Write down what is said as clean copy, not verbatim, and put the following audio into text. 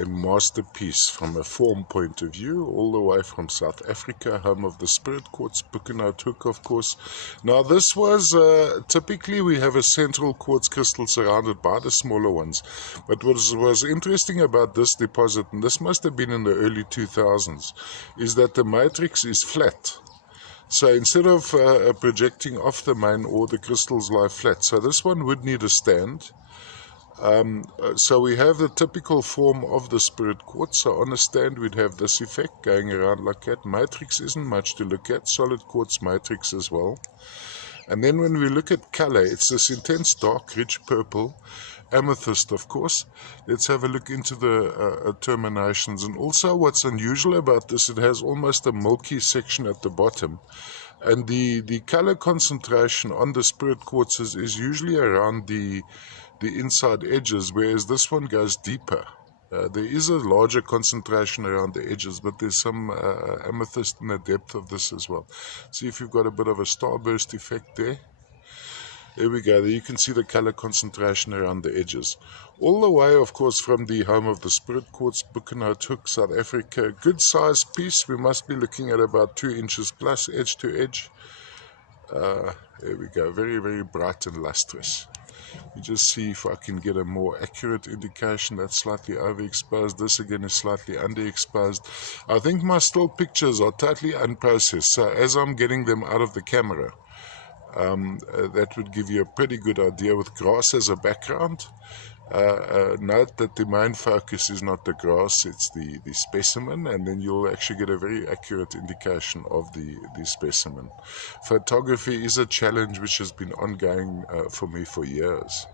a masterpiece from a form point of view, all the way from South Africa, home of the spirit quartz, Buchenhout Hoek, of course. Now this was, typically we have a central quartz crystal surrounded by the smaller ones, but what was interesting about this deposit, and this must have been in the early 2000s, is that the matrix is flat. So instead of projecting off the main ore, the crystals lie flat. So this one would need a stand. So we have the typical form of the spirit quartz. So on a stand we'd have this effect going around like that. Matrix isn't much to look at, solid quartz matrix as well. And then when we look at color, it's this intense dark, rich purple, amethyst of course. Let's have a look into the terminations. And also what's unusual about this, it has almost a milky section at the bottom. And the color concentration on the spirit quartzes is usually around the inside edges, whereas this one goes deeper. There is a larger concentration around the edges, but there's some amethyst in the depth of this as well. See if you've got a bit of a starburst effect there. There we go. There you can see the color concentration around the edges. All the way, of course, from the home of the spirit quartz, Buchenhout Hoek, South Africa. Good size piece. We must be looking at about 2 inches plus, edge to edge. There we go. Very, very bright and lustrous. You just see if I can get a more accurate indication. That's slightly overexposed. This again is slightly underexposed. I think my still pictures are totally unprocessed. So as I'm getting them out of the camera, that would give you a pretty good idea with grass as a background. Note that the main focus is not the grass, it's the specimen, and then you'll actually get a very accurate indication of the specimen. Photography is a challenge which has been ongoing for me for years.